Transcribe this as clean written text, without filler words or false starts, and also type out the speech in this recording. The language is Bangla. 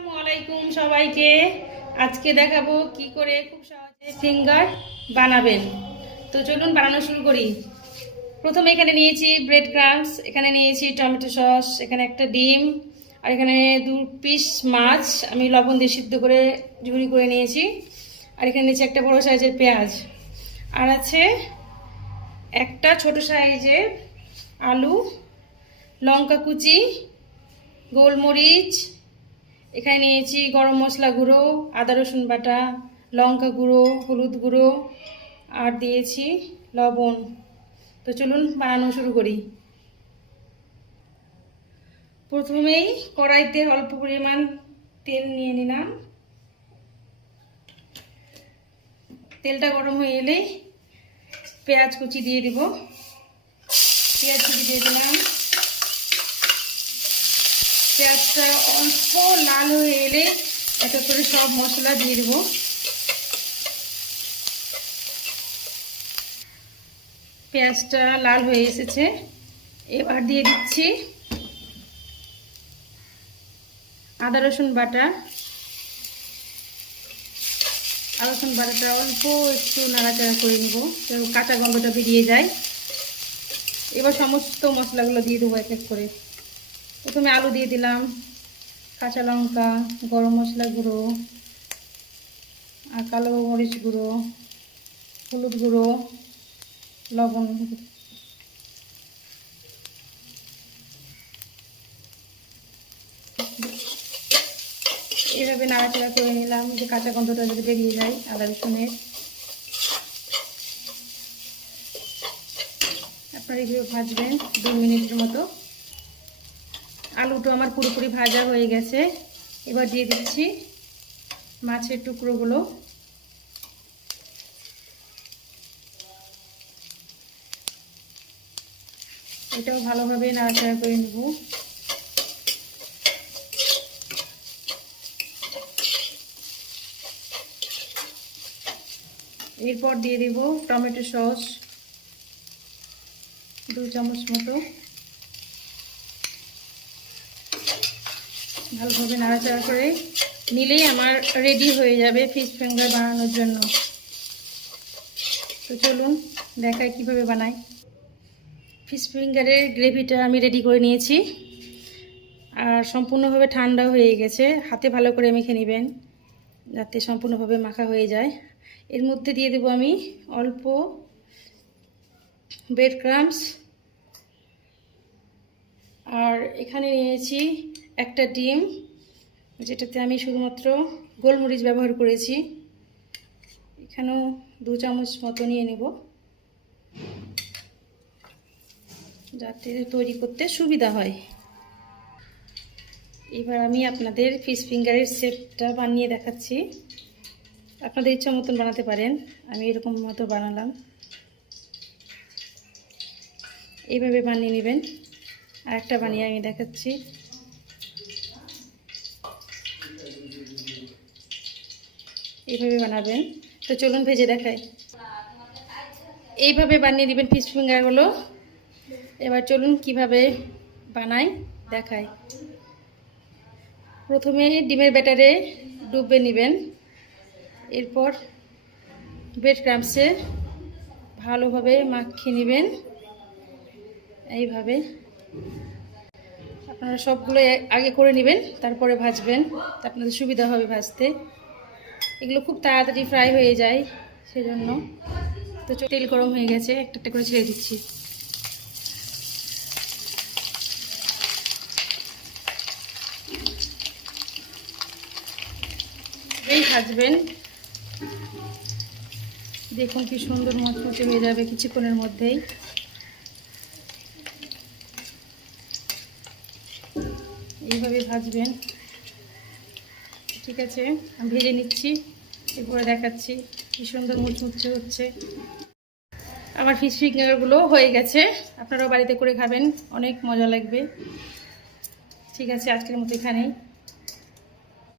আসসালামু আলাইকুম সবাইকে। আজকে দেখাবো কি করে খুব সহজে ফিঙ্গার বানাবেন। তো চলুন বানানো শুরু করি। প্রথমে এখানে নিয়েছি ব্রেড ক্রাম্বস, এখানে নিয়েছি টমেটো সস, এখানে একটা ডিম, আর এখানে 2 পিস মাছ আমি লবণ দিয়ে সিদ্ধ করে ঝুরি করে নিয়েছি। আর এখানে নিয়েছি একটা বড় সাইজের পেঁয়াজ, আর আছে একটা ছোট সাইজের আলু, লঙ্কা কুচি, গোলমরিচ, এখানে নিয়েছি গরম মশলা গুঁড়ো, আদা রসুন বাটা, লঙ্কা গুঁড়ো, হলুদ গুঁড়ো, আর দিয়েছি লবণ। তো চলুন বানানো শুরু করি। প্রথমেই কড়াইতে অল্প পরিমাণ তেল নিয়ে নিলাম। তেলটা গরম হয়ে এলেই পেঁয়াজ কুচি দিয়ে দিব। পেঁয়াজ কুচি দিয়ে দিলাম। পেঁয়াজটা অল্প লাল হয়ে এলে এক এক করে সব মশলা দিয়ে দেবো। পেঁয়াজটা লাল হয়ে এসেছে, এবার দিয়ে দিচ্ছি আদা রসুন বাটা। আদা রসুন বাটাটা অল্প একটু নাড়াচাড়া করে নেব, কাঁচা গন্ধটা বেরিয়ে যায়। এবার সমস্ত মশলাগুলো দিয়ে দেবো এক এক করে। প্রথমে আলু দিয়ে দিলাম, কাঁচা লঙ্কা, গরম মশলা গুঁড়ো, আর কালো মরিচ গুঁড়ো, হলুদ গুঁড়ো, লবণ। এভাবে নাড়াচাড়া করে নিলাম যে কাঁচা গন্ধটা যদি বেরিয়ে যায় আদা রসুনের। আপনারা এইভাবে ভাজবেন 2 মিনিটের মতো। আলুটা আমার পুরোপুরি ভাজা হয়ে গেছে। এবার দিয়ে দিচ্ছি মাছের টুকরোগুলো। এটাও ভালোভাবে নাড়াচাড়া করে নেব। এরপর দিয়ে দেব টমেটো সস 2 চামচ মতো। ভালোভাবে নাড়াচাড়া করে নিলেই আমার রেডি হয়ে যাবে ফিশ ফিঙ্গার বানানোর জন্য। তো চলুন দেখাই কিভাবে বানাই। ফিশ ফিঙ্গারের গ্রেভিটা আমি রেডি করে নিয়েছি, আর সম্পূর্ণভাবে ঠান্ডা হয়ে গেছে। হাতে ভালো করে মেখে নেবেন যাতে সম্পূর্ণভাবে মাখা হয়ে যায়। এর মধ্যে দিয়ে দেবো আমি অল্প ব্রেড ক্রাম্বস, আর এখানে নিয়েছি একটা ডিম, যেটাতে আমি শুধুমাত্র গোলমরিচ ব্যবহার করেছি। এখানেও 2 চামচ মতো নিয়ে নেব যাতে তৈরি করতে সুবিধা হয়। এবার আমি আপনাদের ফিশ ফিঙ্গারের শেপটা বানিয়ে দেখাচ্ছি। আপনাদের ইচ্ছা মতন বানাতে পারেন, আমি এরকম মতো বানালাম। এইভাবে বানিয়ে নেবেন। আর একটা বানিয়ে আমি দেখাচ্ছি। এইভাবে বানাবেন। তো চলুন ভেজে দেখাই। এইভাবে বানিয়ে নেবেন ফিশ ফিঙ্গারগুলো। এবার চলুন কিভাবে বানাই দেখাই। প্রথমে ডিমের ব্যাটারে ডুবিয়ে নেবেন, এরপর ব্রেড ক্রাম্বসে ভালোভাবে মাখিয়ে নেবেন। এইভাবে আপনারা সবগুলো আগে করে নেবেন, তারপরে ভাজবেন, আপনাদের সুবিধা হবে ভাজতে। এগুলো খুব তাড়াতাড়ি ফ্রাই হয়ে যায় সেজন্য। তো তেল গরম হয়ে গেছে, একটা একটা করে ছেড়ে দিচ্ছি। এই ভাজবেন, দেখুন কি সুন্দর মচমচে হয়ে যাবে কিছুক্ষণের মধ্যেই। এইভাবে ভাজবেন। ঠিক আছে, আমি ভেজে নিচ্ছি, এরপরে দেখাচ্ছি কি সুন্দর মুচমুচে হচ্ছে। আমার ফিশ ফিঙ্গারগুলো হয়ে গেছে, আপনারাও বাড়িতে করে খাবেন, অনেক মজা লাগবে। ঠিক আছে, আজকের মতো এখানেই।